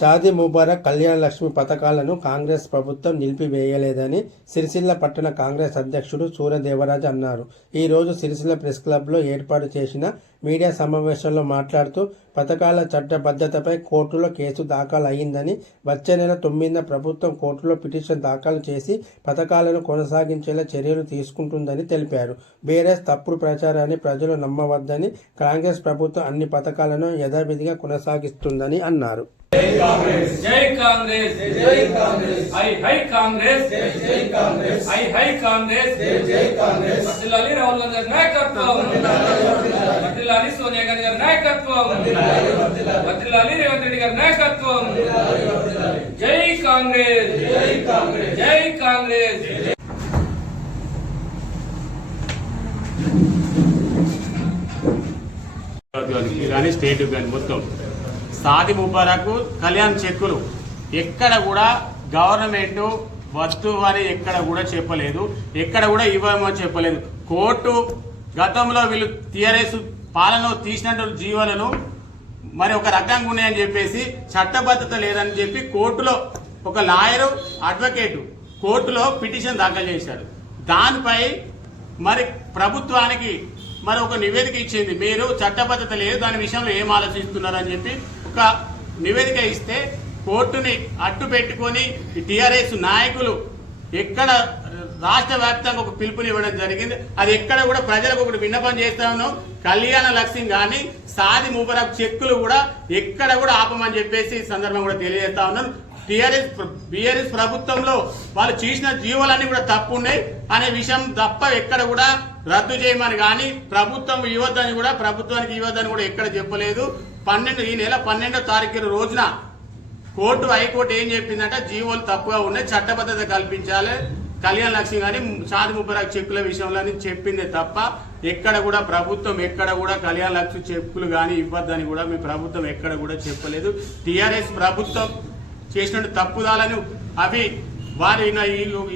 షాదీ ముబారక్, కళ్యాణ లక్ష్మి పథకాలను కాంగ్రెస్ ప్రభుత్వం నిలిపివేయలేదని సిరిసిల్ల పట్టణ కాంగ్రెస్ అధ్యక్షుడు సూర్యదేవరాజు అన్నారు. ఈ రోజు సిరిసిల్ల ప్రెస్ క్లబ్లో ఏర్పాటు చేసిన మీడియా సమావేశంలో మాట్లాడుతూ పథకాల చట్టబద్ధతపై కోర్టులో కేసు దాఖలు అయ్యిందని, వచ్చే నెల 9న ప్రభుత్వం కోర్టులో పిటిషన్ దాఖలు చేసి పథకాలను కొనసాగించేలా చర్యలు తీసుకుంటుందని తెలిపారు. బీఆర్ఎస్ తప్పుడు ప్రచారాన్ని ప్రజలు నమ్మవద్దని, కాంగ్రెస్ ప్రభుత్వం అన్ని పథకాలను యథావిధిగా కొనసాగిస్తుందని అన్నారు. జై కాంగ్రెస్ జై కాంగ్రెస్ జై కాంగ్రెస్ హై హై కాంగ్రెస్ జై కాంగ్రెస్ హై హై కాంగ్రెస్ జై కాంగ్రెస్ వర్ధిల్లాలి రాహుల్ గాంధీ గారి నాయకత్వం, వర్ధిల్లాలి సోనియా గాంధీ గారి నాయకత్వం, వర్ధిల్లాలి రేవంత్ రెడ్డి గారి నాయకత్వం. జై కాంగ్రెస్ జై కాంగ్రెస్ జై కాంగ్రెస్. కానీ స్టేట్ కానీ మొత్తం షాదీ ముబారక్, కళ్యాణ్ చెక్కులు ఎక్కడ కూడా గవర్నమెంట్ వద్దు అని ఎక్కడ కూడా చెప్పలేదు, ఎక్కడ కూడా ఇవ్వమని చెప్పలేదు. కోర్టు గతంలో వీళ్ళు టీఆర్ఎస్ పాలన తీసినట్టు జీవోలను మరి ఒక రకంగా ఉన్నాయని చెప్పేసి చట్టబద్ధత లేదని చెప్పి కోర్టులో ఒక లాయరు, అడ్వకేటు కోర్టులో పిటిషన్ దాఖలు చేశారు. దానిపై మరి ప్రభుత్వానికి మరి ఒక నివేదిక ఇచ్చింది, మీరు చట్టబద్ధత లేదు, దాని విషయంలో ఏం ఆలోచిస్తున్నారని చెప్పి ఒక నివేదిక ఇస్తే కోర్టుని అడ్డు పెట్టుకొని టీఆర్ఎస్ నాయకులు ఎక్కడ రాష్ట్ర వ్యాప్తంగా ఒక పిలుపునివ్వడం జరిగింది. అది ఎక్కడ కూడా ప్రజలకు ఒకటి విన్నపం చేస్తా ఉన్నాం, కళ్యాణ లక్ష్యం కానీ షాదీ ముబారక్ చెక్కులు కూడా ఎక్కడ కూడా ఆపమని చెప్పేసి ఈ సందర్భం కూడా తెలియజేస్తా ఉన్నాను. బీఆర్ఎస్ ప్రభుత్వంలో వాళ్ళు చేసిన జీవోలన్నీ కూడా తప్పు ఉన్నాయి అనే విషయం తప్ప ఎక్కడ కూడా రద్దు చేయమని కానీ ప్రభుత్వం ఇవ్వద్దని కూడా, ప్రభుత్వానికి ఇవ్వద్దని కూడా ఎక్కడ చెప్పలేదు. ఈ నెల 12వ తారీఖు రోజున హైకోర్టు ఏం చెప్పిందంటే జీవోలు తప్పుగా ఉన్నాయి, చట్టబద్ధత కల్పించాలి, కళ్యాణ లక్ష్మి కానీ షాదీ ముబారక్ చెక్కుల విషయంలో చెప్పిందే తప్ప ఎక్కడ కూడా ప్రభుత్వం ఎక్కడ కూడా కళ్యాణ లక్ష్మి చెక్కులు కానీ ఇవ్వద్దని కూడా మీ ప్రభుత్వం ఎక్కడ కూడా చెప్పలేదు. టీఆర్ఎస్ ప్రభుత్వం చేసిన తప్పుదాలను అవి వారి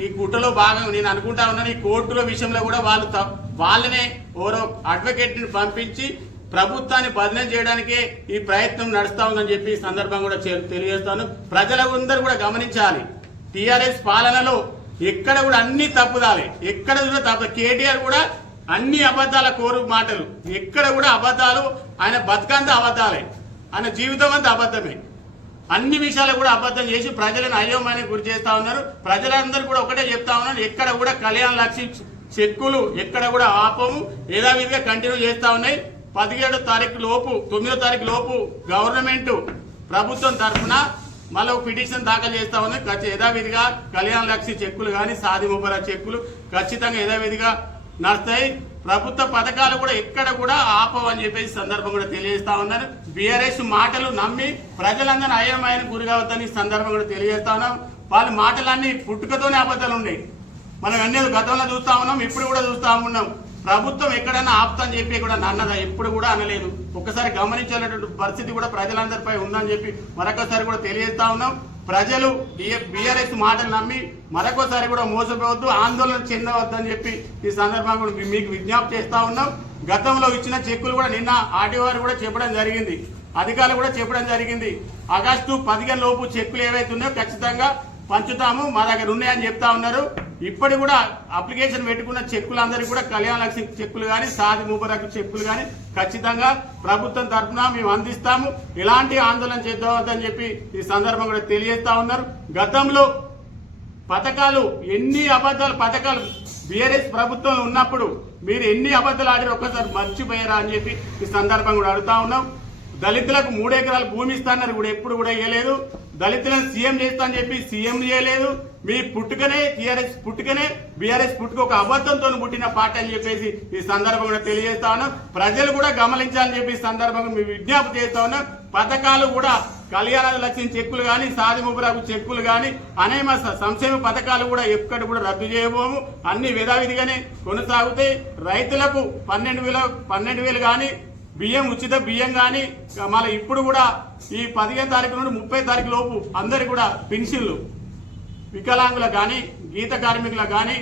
ఈ గుట్టలో భాగం నేను అనుకుంటా ఉన్నాను. ఈ కోర్టుల విషయంలో కూడా వాళ్ళనే ఓరో అడ్వకేట్ ని పంపించి ప్రభుత్వాన్ని బదనం చేయడానికే ఈ ప్రయత్నం నడుస్తా ఉందని చెప్పి ఈ సందర్భం కూడా తెలియజేస్తాను. ప్రజలందరూ కూడా గమనించాలి, టీఆర్ఎస్ పాలనలో ఎక్కడ కూడా అన్ని తప్పుదాలే, ఎక్కడ కూడా తప్పు. కేటీఆర్ కూడా అన్ని అబద్ధాల కోరు మాటలు, ఎక్కడ కూడా అబద్ధాలు, ఆయన బతుకంతా అబద్ధాలే, ఆయన జీవితం అంతా అబద్ధమే, అన్ని విషయాలు కూడా అబద్ధం చేసి ప్రజలను అయోమయానికి గురి చేస్తా ఉన్నారు. ప్రజలందరూ కూడా ఒకటే చెప్తా ఉన్నారు, ఎక్కడ కూడా కళ్యాణ లక్ష్మి చెక్కులు ఎక్కడ కూడా ఆపము, యథావిధిగా కంటిన్యూ చేస్తా ఉన్నాయి. 17వ తారీఖు లోపు 9వ తారీఖు లోపు గవర్నమెంట్ ప్రభుత్వం తరఫున మళ్ళీ పిటిషన్ దాఖలు చేస్తా ఉంది. యథావిధిగా కళ్యాణ లక్ష్మి చెక్కులు కానీ షాదీ ముబారక్ చెక్కులు ఖచ్చితంగా యథావిధిగా నడుస్తాయి. ప్రభుత్వ పథకాలు కూడా ఎక్కడ కూడా ఆపవని చెప్పేసి సందర్భం కూడా తెలియజేస్తా ఉన్నాను. బీఆర్ఎస్ మాటలు నమ్మి ప్రజలందరూ అయోమయానికి గురి కావద్దని సందర్భం కూడా తెలియజేస్తా ఉన్నాం. వాళ్ళ మాటలన్నీ పుట్టుకతోనే అబద్ధాలు ఉన్నాయి. మనం అన్ని గతంలో చూస్తా ఉన్నాం, ఇప్పుడు కూడా చూస్తా ఉన్నాం. ప్రభుత్వం ఎక్కడైనా ఆపుతాని చెప్పి కూడా అన్నదా ఎప్పుడు కూడా అనలేదు. ఒక్కసారి గమనించాలనేటువంటి పరిస్థితి కూడా ప్రజలందరిపై ఉందని చెప్పి మరొకసారి కూడా తెలియజేస్తా ఉన్నాం. ప్రజలు బీఆర్ఎస్ మాటలు నమ్మి మరొకసారి కూడా మోసపోవద్దు, ఆందోళన చెందవద్దని చెప్పి ఈ సందర్భంగా కూడా మీకు విజ్ఞప్తి చేస్తా ఉన్నాం. గతంలో ఇచ్చిన చెక్కులు కూడా నిన్న ఆర్టీఓ కూడా చెప్పడం జరిగింది, అధికారులు కూడా చెప్పడం జరిగింది. ఆగస్టు 15 లోపు చెక్కులు ఏవైతే ఉన్నాయో ఖచ్చితంగా పంచుతాము, మా దగ్గర ఉన్నాయని చెప్తా ఉన్నారు. ఇప్పటి కూడా అప్లికేషన్ పెట్టుకున్న చెక్కులందరికీ కూడా కళ్యాణ లక్ష్మి చెక్కులు కానీ షాదీ ముబారక్ చెక్కులు కానీ ఖచ్చితంగా ప్రభుత్వం తరఫున మేము అందిస్తాము, ఎలాంటి ఆందోళన చేద్దామని చెప్పి ఈ సందర్భం కూడా తెలియజేస్తా ఉన్నారు. గతంలో పథకాలు ఎన్ని అబద్ధాలు పథకాలు బీఆర్ఎస్ ప్రభుత్వంలో ఉన్నప్పుడు మీరు ఎన్ని అబద్ధాలు ఆడారు ఒక్కసారి మర్చిపోయారా అని చెప్పి ఈ సందర్భం కూడా అడుగుతా ఉన్నాం. దళితులకు 3 ఎకరాలు భూమి ఇస్తానన్నారు, కూడా ఎప్పుడు కూడా ఇవ్వలేదు. దళితులను సీఎం చేస్తా అని చెప్పి సీఎం చేయలేదు. మీ పుట్టుకనే టీఆర్ఎస్ పుట్టుకనే బీఆర్ఎస్ పుట్టుక ఒక అబద్ధంతో పుట్టిన పార్టీ అని చెప్పేసి ఈ సందర్భంగా తెలియజేస్తా ఉన్నాం. ప్రజలు కూడా గమనించాలని చెప్పి ఈ సందర్భంగా మీ విజ్ఞప్తి చేస్తా ఉన్నాం. పథకాలు కూడా కళ్యాణ లక్ష్మి చెక్కులు కానీ షాదీ ముబారక్ చెక్కులు కానీ అనేక సంక్షేమ పథకాలు కూడా ఎక్కడ కూడా రద్దు చేయబోము, అన్ని యథావిధిగానే కొనసాగుతాయి. రైతులకు 12,000 కానీ బియ్యం ఉచిత బియ్యం కానీ మళ్ళీ ఇప్పుడు కూడా ఈ 15 తారీఖు నుండి 30 తారీఖు లోపు అందరికి కూడా పెన్షన్లు, వికలాంగులకు కానీ, గీత కార్మికులకు కానీ,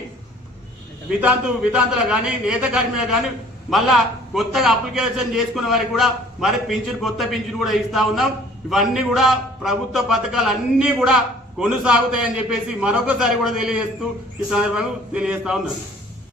వితాంతులకు కానీ, నేత కార్మికులకు కానీ మళ్ళా కొత్తగా అప్లికేషన్ చేసుకున్న వారికి కూడా మరి కొత్త పింఛన్ కూడా ఇస్తా ఉన్నాం. ఇవన్నీ కూడా ప్రభుత్వ పథకాలు అన్ని కూడా కొనసాగుతాయని చెప్పేసి మరొకసారి కూడా తెలియజేస్తూ ఈ సందర్భంగా తెలియజేస్తా ఉన్నాం.